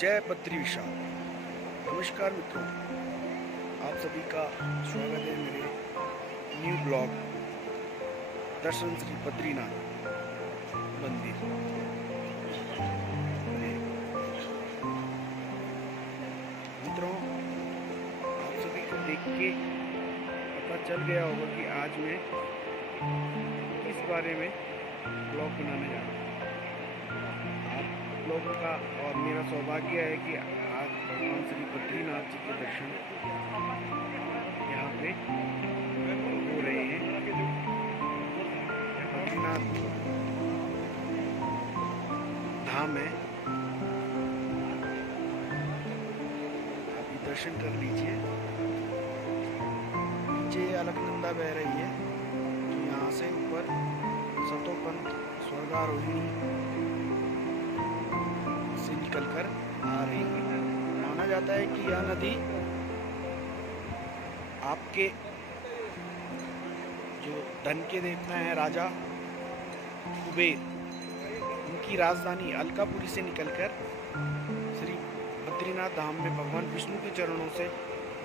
जय बद्री विशाल। नमस्कार मित्रों, आप सभी का स्वागत है मेरे न्यू ब्लॉग दर्शन श्री बद्रीनाथ मंदिर। मित्रों, आप सभी को देख के पता चल गया होगा कि आज मैं किस बारे में ब्लॉग बनाने जा रहा हूँ। आप लोगों का और मेरा सौभाग्य है कि आज भगवान श्री बद्रीनाथ जी के दर्शन यहाँ पे हो रहे हैं। बद्रीनाथ धाम है, आप दर्शन कर लीजिए। नीचे अलकनंदा बह रही है, तो यहाँ से ऊपर सतोपंथ स्वर्गारोहिणी से निकलकर आ रही है। माना जाता है कि यह नदी आपके जो धन के देवता हैं राजा कुबेर, उनकी राजधानी अलकापुरी से निकलकर श्री बद्रीनाथ धाम में भगवान विष्णु के चरणों से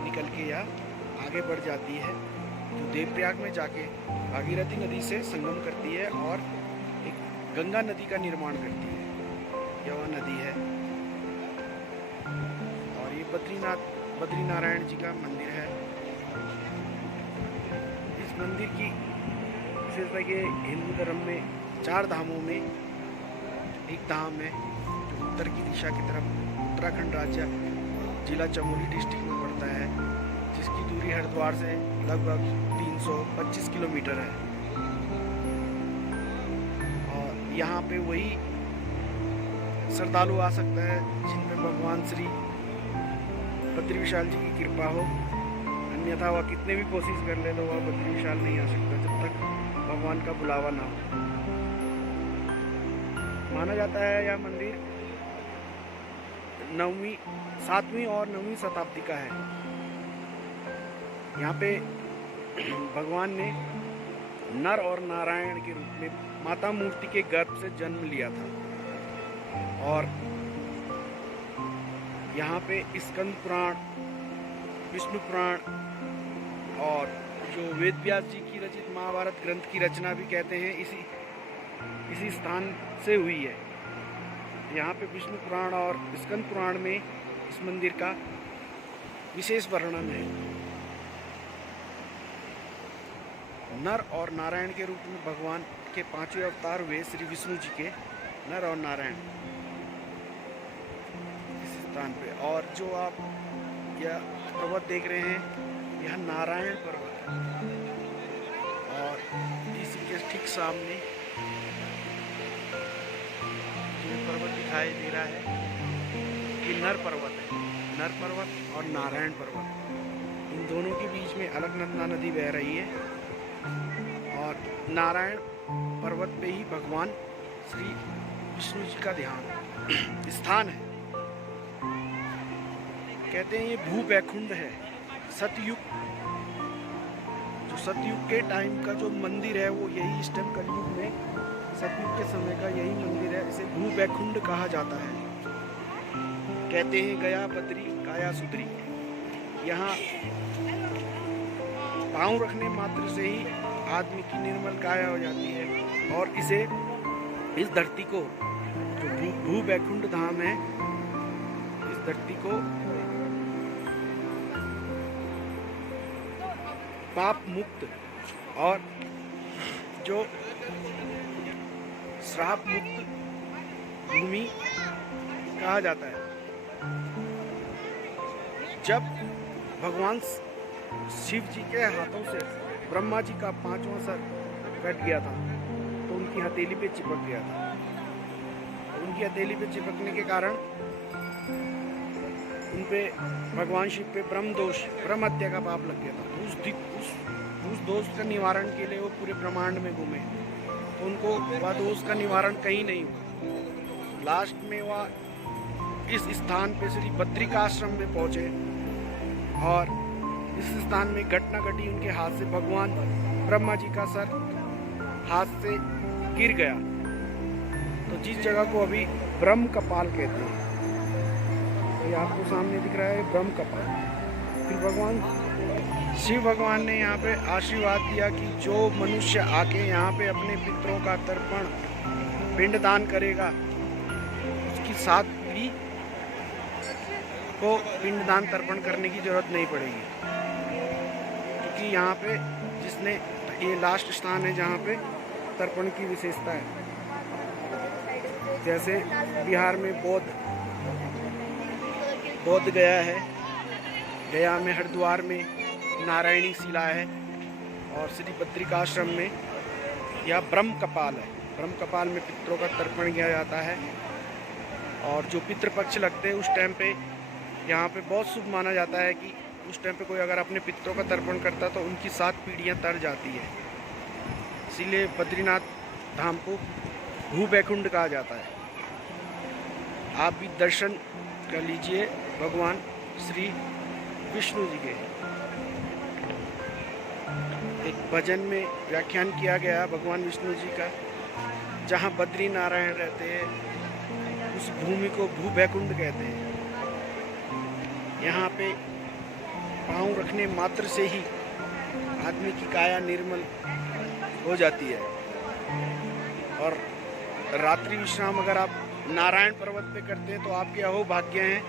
निकल के यह आगे बढ़ जाती है, जो देवप्रयाग में जाके भागीरथी नदी से संगम करती है और एक गंगा नदी का निर्माण करती है। यह वह नदी है और ये बद्रीनारायण जी का मंदिर है। इस मंदिर की विशेषता ये हिंदू धर्म में 4 धामों में एक धाम है जो उत्तर की दिशा की तरफ उत्तराखंड राज्य जिला चमोली डिस्ट्रिक्ट में पड़ता है, जिसकी दूरी हरिद्वार से लगभग 325 किलोमीटर है। और यहाँ पे वही श्रद्धालु आ सकता है जिनमें भगवान श्री बद्री विशाल जी की कृपा हो, अन्यथा वह कितने भी कोशिश कर ले तो वह बद्री विशाल नहीं आ सकता जब तक भगवान का बुलावा ना हो। माना जाता है यह मंदिर 7वीं और 9वीं शताब्दी का है। यहाँ पे भगवान ने नर और नारायण के रूप में माता मूर्ति के गर्भ से जन्म लिया था और यहाँ पे स्कंद पुराण, विष्णु पुराण और जो वेद व्यास जी की रचित महाभारत ग्रंथ की रचना भी कहते हैं इसी स्थान से हुई है। यहाँ पे विष्णु पुराण और स्कंद पुराण में इस मंदिर का विशेष वर्णन है। नर और नारायण के रूप में भगवान के 5वें अवतार हुए श्री विष्णु जी के नर और नारायण इस स्थान पे। और जो आप यह पर्वत देख रहे हैं यह नारायण पर्वत है और इसी के ठीक सामने जो पर्वत दिखाई दे रहा है ये नर पर्वत है। नर पर्वत और नारायण पर्वत, इन दोनों के बीच में अलकनंदा नदी बह रही है और नारायण पर्वत पे ही भगवान श्री विष्णु जी का ध्यान स्थान है। कहते हैं ये भू वैकुंठ है। सतयुग, जो सतयुग के टाइम का जो मंदिर है वो यही इस टाइम कलयुग में सतयुग के समय का यही मंदिर है। इसे भू वैकुंठ कहा जाता है। कहते हैं गया बद्री काया सुधरी। यहाँ पाँव रखने मात्र से ही आदमी की निर्मल काया हो जाती है और इसे इस धरती को जो भू वैकुंठ धाम है, इस धरती को पाप मुक्त और जो श्राप मुक्त भूमि कहा जाता है। जब भगवान शिव जी के हाथों से ब्रह्मा जी का 5वां सर कट गया था तो उनकी हथेली पे चिपक गया था। उनकी हथेली पे चिपकने के कारण उन पे भगवान शिव पे ब्रह्म हत्या का पाप लग गया था। उस दोष का निवारण के लिए वो पूरे ब्रह्मांड में घूमे तो उनको वह दोष का निवारण कहीं नहीं हुआ। लास्ट में वह इस स्थान पे श्री बद्री का आश्रम में पहुंचे और इस स्थान में घटना घटी। उनके हाथ से भगवान ब्रह्मा जी का सर हाथ से गिर गया। तो जिस जगह को अभी ब्रह्म कपाल कहते हैं, ये आपको सामने दिख रहा है ब्रह्म कपाल। फिर भगवान शिव भगवान ने यहाँ पे आशीर्वाद दिया कि जो मनुष्य आके यहाँ पे अपने पितरों का तर्पण पिंडदान करेगा उसकी 7 पीढ़ी को पिंडदान तर्पण करने की जरूरत नहीं पड़ेगी, क्योंकि यहाँ पे जिसने ये लास्ट स्थान है जहाँ पे तर्पण की विशेषता है। जैसे बिहार में बौद्ध गया है, गया में हरिद्वार में नारायणी शिला है, और श्री बद्रिकाश्रम में यह ब्रह्म कपाल है। ब्रह्म कपाल में पितरों का तर्पण किया जाता है, और जो पितृपक्ष लगते हैं उस टाइम पे यहाँ पे बहुत शुभ माना जाता है कि उस टाइम पे कोई अगर अपने पितरों का तर्पण करता तो उनकी 7 पीढ़ियाँ तर जाती है। इसीलिए बद्रीनाथ धाम को भूवैकुंठ कहा जाता है। आप भी दर्शन कर लीजिए भगवान श्री विष्णु जी के। एक भजन में व्याख्यान किया गया भगवान विष्णु जी का, जहाँ बद्री नारायण रहते हैं उस भूमि को भूवैकुंठ कहते हैं। यहाँ पे पाँव रखने मात्र से ही आदमी की काया निर्मल हो जाती है। और रात्रि विश्राम अगर आप नारायण पर्वत पे करते हैं तो आपके अहोभाग्य हैं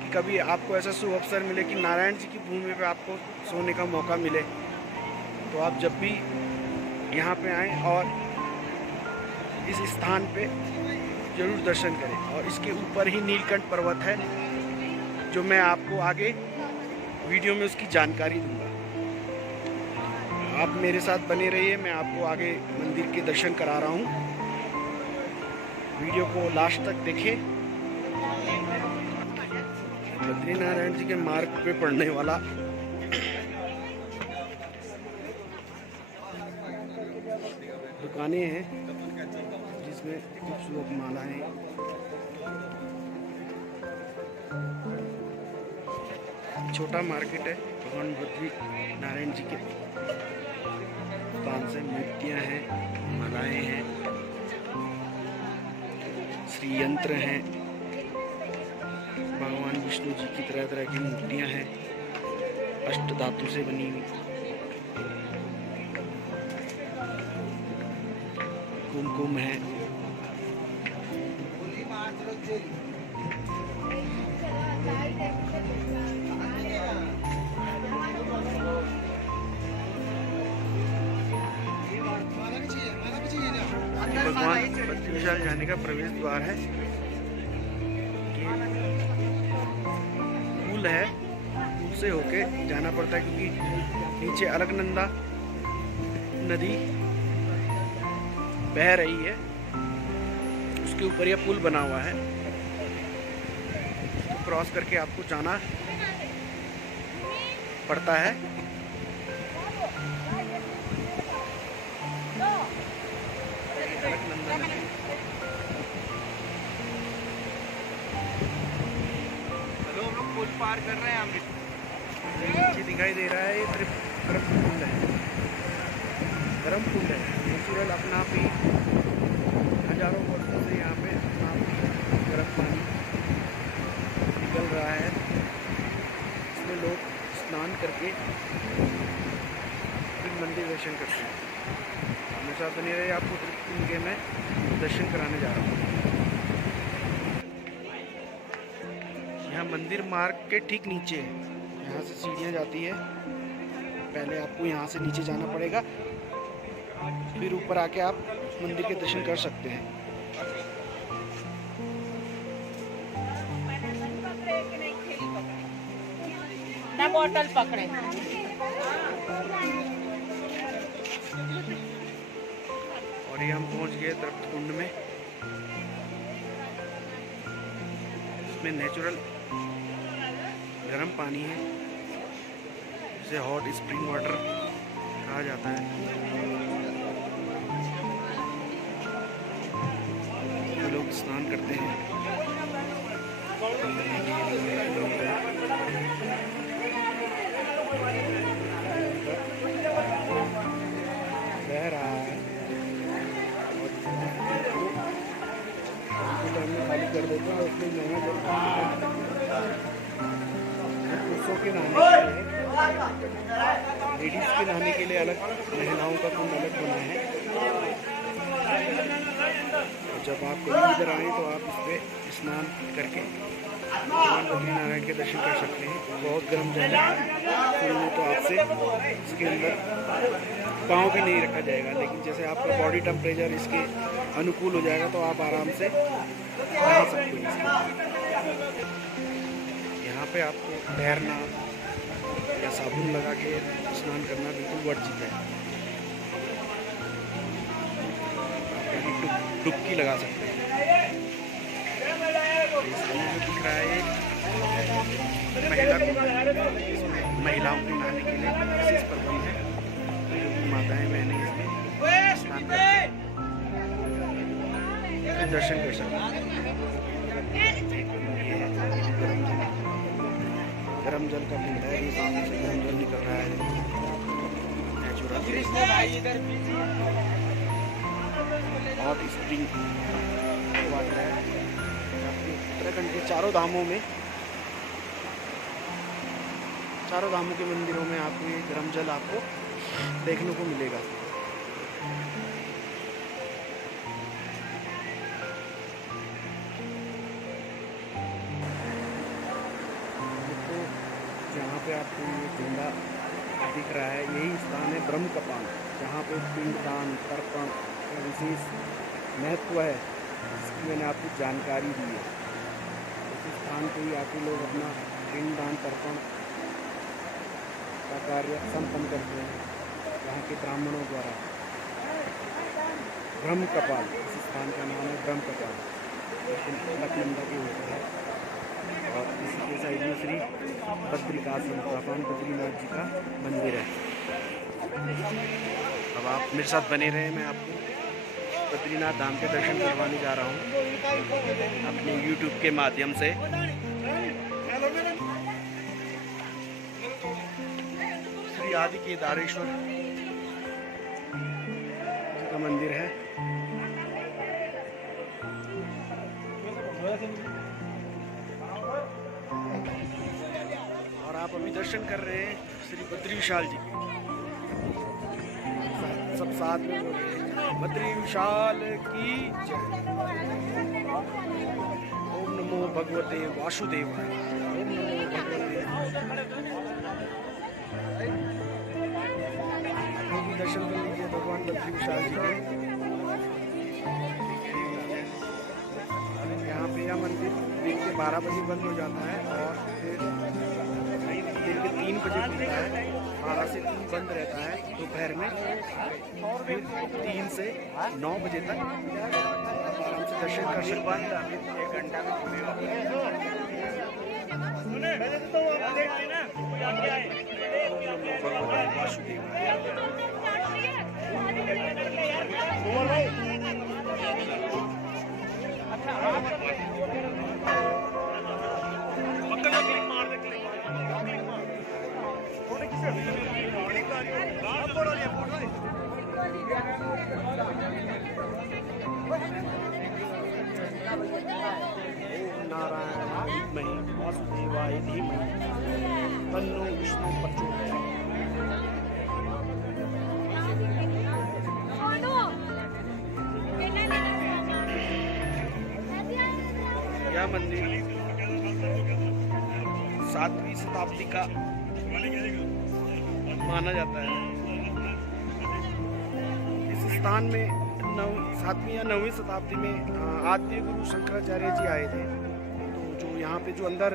कि कभी आपको ऐसा शुभ अवसर मिले कि नारायण जी की भूमि पे आपको सोने का मौका मिले। तो आप जब भी यहाँ पे आएँ और इस स्थान पे जरूर दर्शन करें। और इसके ऊपर ही नीलकंठ पर्वत है, जो मैं आपको आगे वीडियो में उसकी जानकारी दूंगा। आप मेरे साथ बने रहिए, मैं आपको आगे मंदिर के दर्शन करा रहा हूँ। वीडियो को लास्ट तक देखें। बद्रीनारायण जी के मार्ग पे पड़ने वाला दुकानें हैं जिसमें खूबसूरत मालाएं, छोटा मार्केट है। भगवान बद्री नारायण जी के स्थान से मूर्तियाँ हैं, मालाएं हैं, श्री यंत्र हैं, भगवान विष्णु जी की तरह तरह की मूर्तियाँ हैं, अष्ट धातु से बनी हुई, कुमकुम है। भगवान बद्री विशाल जाने का प्रवेश द्वार है। पुल है, पुल से होके जाना पड़ता है क्योंकि नीचे अलकनंदा नदी बह रही है, उसके ऊपर यह पुल बना हुआ है। तो क्रॉस करके आपको जाना पड़ता है। पुल पार कर रहे हैं हम। नीचे दिखाई दे रहा है ये गर्म कुंड है, गर्म कुंड है। नेचुरल अपना आप ही हजारों वर्षों से यहाँ पे अपना गर्म पानी निकल रहा है। इसमें लोग स्नान करके फिर मंदिर दर्शन करते हैं। हमेशा बने रहे, आपको कुंड के मैं दर्शन कराने जा रहा हूँ। यहाँ मंदिर मार्ग के ठीक नीचे है, यहाँ से सीढ़ियाँ जाती है। पहले आपको यहाँ से नीचे जाना पड़ेगा, फिर ऊपर आके आप मंदिर के दर्शन कर सकते हैं। ना बोतल पकड़े। और ये हम पहुँच गए तृप्त कुंड में। इसमें नेचुरल गर्म पानी है, जिसे हॉट स्प्रिंग वाटर कहा जाता है। ये लोग स्नान करते हैं। बह रहा है और खाली कर देते हैं और उसमें महंगा जल पुरुषों के नहाने के लिए, लेडीज़ के नहाने के लिए अलग, महिलाओं का कुंड अलग बना है। जब आप कभी इधर आएँ तो आप इस पर स्नान करके भगवान बद्रीनारायण के दर्शन कर सकते हैं। बहुत गर्म जल है, शुरू में तो आपसे इसके अंदर पाँव भी नहीं रखा जाएगा, लेकिन जैसे आपका बॉडी टेम्परेचर इसके अनुकूल हो जाएगा तो आप आराम से नहा सकते हैं। यहाँ पे आपको तैरना या साबुन लगा के स्नान करना बिल्कुल वर्जित है। डुबकी लगा सकते हैं। दिख रहा है इसमें महिलाओं के नहाने के लिए विशेष प्रबंध है, जो माताएं बहनें इसमें स्नान करके दर्शन कर सकते हैं। गरम जल का कुंड है, ये सामने से गरम जल निकल रहा है नेचुरल। हॉट स्प्रिंग वाटर है। उत्तराखंड के चारों धामों के मंदिरों में आपको ये गरम जल आपको देखने को मिलेगा। तो जहाँ पे आपको ये झंडा दिख रहा है, यही स्थान है ब्रह्म कपाल, जहाँ पे पिंडदान तर्पण विशेष महत्व है, इसकी मैंने आपको जानकारी दी है। इस स्थान पे ही आके लोग अपना पिंडदान तर्पण का कार्य संपन्न करते हैं, यहाँ के ब्राह्मणों द्वारा। ब्रह्म कपाल, इस स्थान का नाम है ब्रह्म कपाल, लखनंदा के ऊपर है। और इसी के साइड में श्री बद्रिकाश्रम, भगवान बद्रीनाथ जी का मंदिर है। अब आप मेरे साथ बने रहे, मैं आपको बद्रीनाथ धाम के दर्शन करवाने जा रहा हूँ अपने YouTube के माध्यम से। श्री आदि केदारेश्वर जी का मंदिर है। और आप अभी दर्शन कर रहे हैं श्री बद्री विशाल जी के। सब साथ में बोल रहे हैं बद्री विशाल की जय। ओम नमो भगवते वासुदेवाय। ओम नमो भगवते। दर्शन कर लीजिए भगवान बद्री विशाल जी के। यहाँ पे यह मंदिर दिन के 12 बजे बंद हो जाता है और फिर दिन के 3 बजे खुलता है। 12 से 3 बंद रहता है दोपहर में, फिर 3 से 9 बजे तक आराम से दर्शन कर सकते हैं। 1 घंटा में खुलेगा। नारायण धीमहि वासुदेवाय धीमहि तन्नो विष्णु प्रचोदयात्। यह मंदिर 7वीं शताब्दी का माना जाता है। इस स्थान में 7वीं या 9वीं शताब्दी में आद्य गुरु शंकराचार्य जी आए थे। तो जो यहाँ पे जो अंदर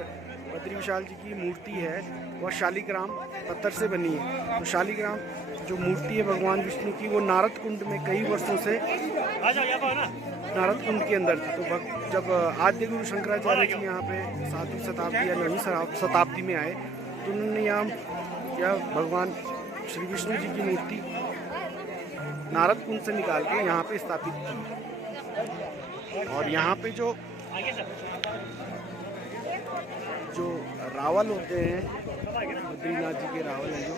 बद्री विशाल जी की मूर्ति है वह शालिग्राम पत्थर से बनी है। तो शालिग्राम जो मूर्ति है भगवान विष्णु की, वो नारद कुंड में कई वर्षों से नारद कुंड के अंदर थी। तो जब आद्य गुरु शंकराचार्य जी यहाँ पे 7वीं शताब्दी या 9वीं शताब्दी में आए तो उन्होंने यहाँ भगवान श्री विष्णु जी की मूर्ति नारद कुंड से निकाल के यहाँ पे स्थापित की। और यहाँ पे जो रावल होते हैं, बद्रीनाथ जी के रावल हैं, जो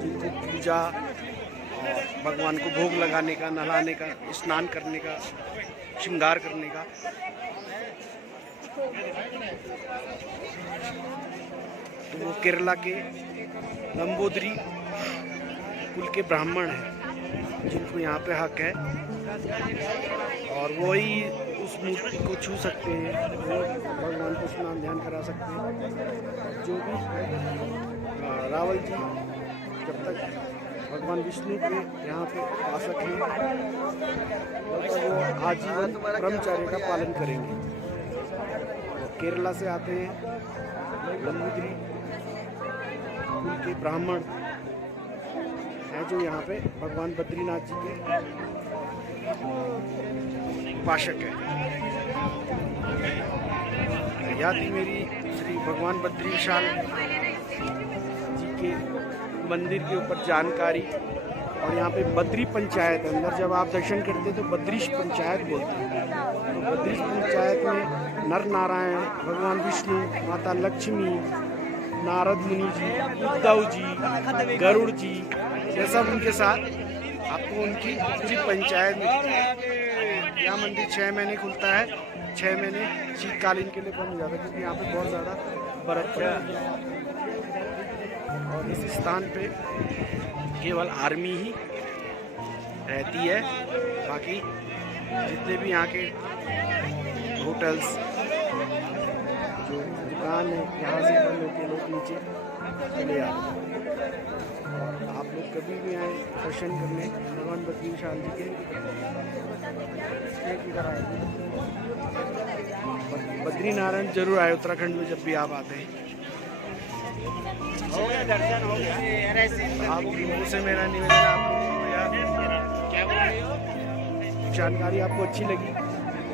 जिनको पूजा और भगवान को भोग लगाने का, नहलाने का, स्नान करने का, श्रृंगार करने का तो वो केरला के नंबूदरी कुल के ब्राह्मण हैं जिनको यहाँ पे हक है, और वही उस मूर्ति को छू सकते हैं, वो भगवान को स्नान ध्यान करा सकते हैं। जो भी रावल जी जब तक भगवान विष्णु के यहाँ पे उपासक हैं तब तक वो आजीवन ब्रह्मचर्य का पालन करेंगे। वो केरला से आते हैं, नंबूदरी कुल के ब्राह्मण हैं जो यहाँ पे भगवान बद्रीनाथ जी के उपासक है। यह थी मेरी श्री भगवान बद्री विशाल जी के मंदिर के ऊपर जानकारी। और यहाँ पे बद्री पंचायत है, अंदर जब आप दर्शन करते हैं तो बद्रीश पंचायत बोलते हैं। तो बद्रीश पंचायत में नर नारायण, भगवान विष्णु, माता लक्ष्मी, नारद मुनि जी, उद्धव जी, गरुड़ जी, ये सब उनके साथ आपको उनकी पूरी पंचायत में। यह मंदिर 6 महीने खुलता है, 6 महीने शीतकालीन के लिए बंद हो जाता है क्योंकि यहाँ पे बहुत ज़्यादा बर्फ पड़ती है। और इस स्थान पे केवल आर्मी ही रहती है, बाकी जितने भी यहाँ के होटल्स जो दुकान है यहाँ से बंद होकर लोग नीचे चले जाते हैं। आप लोग कभी भी आए दर्शन करने भगवान बद्री विशाल जी के, बद्रीनारायण जरूर आए उत्तराखंड में जब भी आप आते हैं। हो गया दर्शन हो गया। आप लोगों से मेरा निवेदन, आप लोगों को जानकारी आपको अच्छी लगी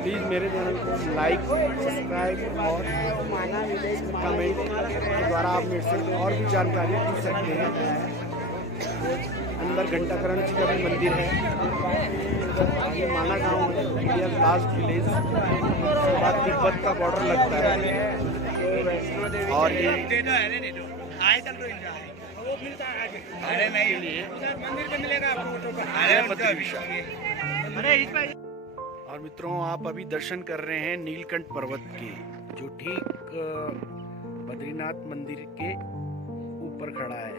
प्लीज़ मेरे चैनल को लाइक, सब्सक्राइब और कमेंट के द्वारा आप मेरे से और भी जानकारी पूछ सकते हैं। अंदर घंटाकरण जी का भी मंदिर है, ये माना गांव है, इंडिया लास्ट विलेज, उसके बाद तिब्बत का बॉर्डर लगता है। और ये अरे नहीं लिए मंदिर पे मिलेगा आपको। और मित्रों, आप अभी दर्शन कर रहे हैं नीलकंठ पर्वत के, जो ठीक बद्रीनाथ मंदिर के ऊपर खड़ा है।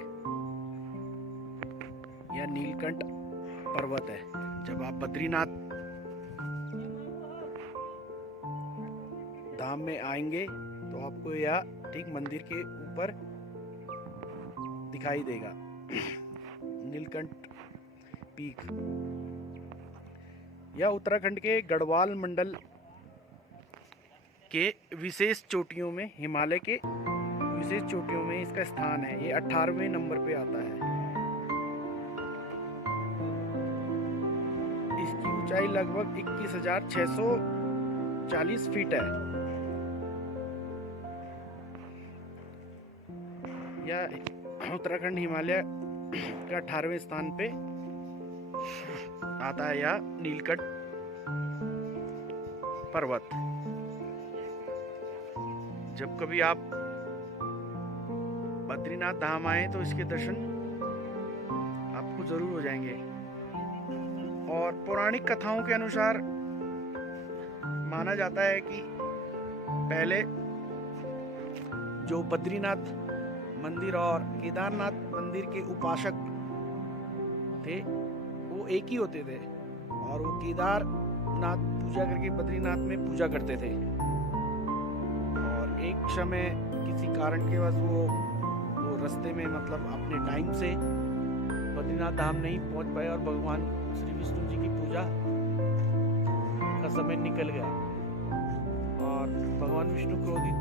यह नीलकंठ पर्वत है। जब आप बद्रीनाथ धाम में आएंगे तो आपको यह ठीक मंदिर के ऊपर दिखाई देगा नीलकंठ पीक। यह उत्तराखंड के गढ़वाल मंडल के विशेष चोटियों में, हिमालय के विशेष चोटियों में इसका स्थान है। ये 18वें नंबर पे आता है। इसकी ऊंचाई लगभग 21,640 फीट है। यह उत्तराखंड हिमालय का 18वें स्थान पे आता है यह नीलकंठ पर्वत। जब कभी आप बद्रीनाथ धाम आए तो इसके दर्शन आपको जरूर हो जाएंगे। और पौराणिक कथाओं के अनुसार माना जाता है कि पहले जो बद्रीनाथ मंदिर और केदारनाथ मंदिर के उपासक थे वो एक ही होते थे, और वो केदारनाथ पूजा करके बद्रीनाथ में पूजा करते थे। और एक समय किसी कारण के वजह वो रास्ते में मतलब अपने टाइम से बद्रीनाथ धाम नहीं पहुंच पाए और भगवान श्री विष्णु जी की पूजा का समय निकल गया और भगवान विष्णु क्रोधित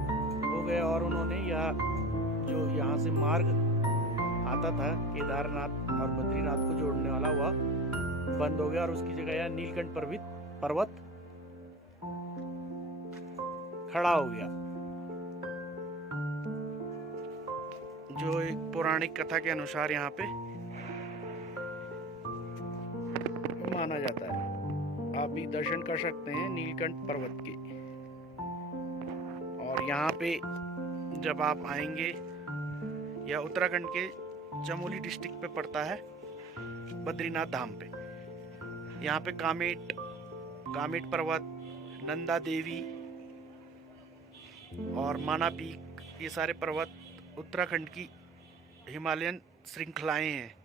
हो गए और उन्होंने यह जो यहाँ से मार्ग आता था केदारनाथ और बद्रीनाथ को जोड़ने वाला, वह बंद हो गया और उसकी जगह यह नीलकंठ पर्वत खड़ा हो गया। जो एक पौराणिक कथा के अनुसार यहाँ पे माना जाता है। आप भी दर्शन कर सकते हैं नीलकंठ पर्वत के। और यहाँ पे जब आप आएंगे, यह उत्तराखंड के चमोली डिस्ट्रिक्ट पे पड़ता है, बद्रीनाथ धाम पे। यहाँ पे कामेट पर्वत, नंदा देवी और माना पीक, ये सारे पर्वत उत्तराखंड की हिमालयन श्रृंखलाएं हैं।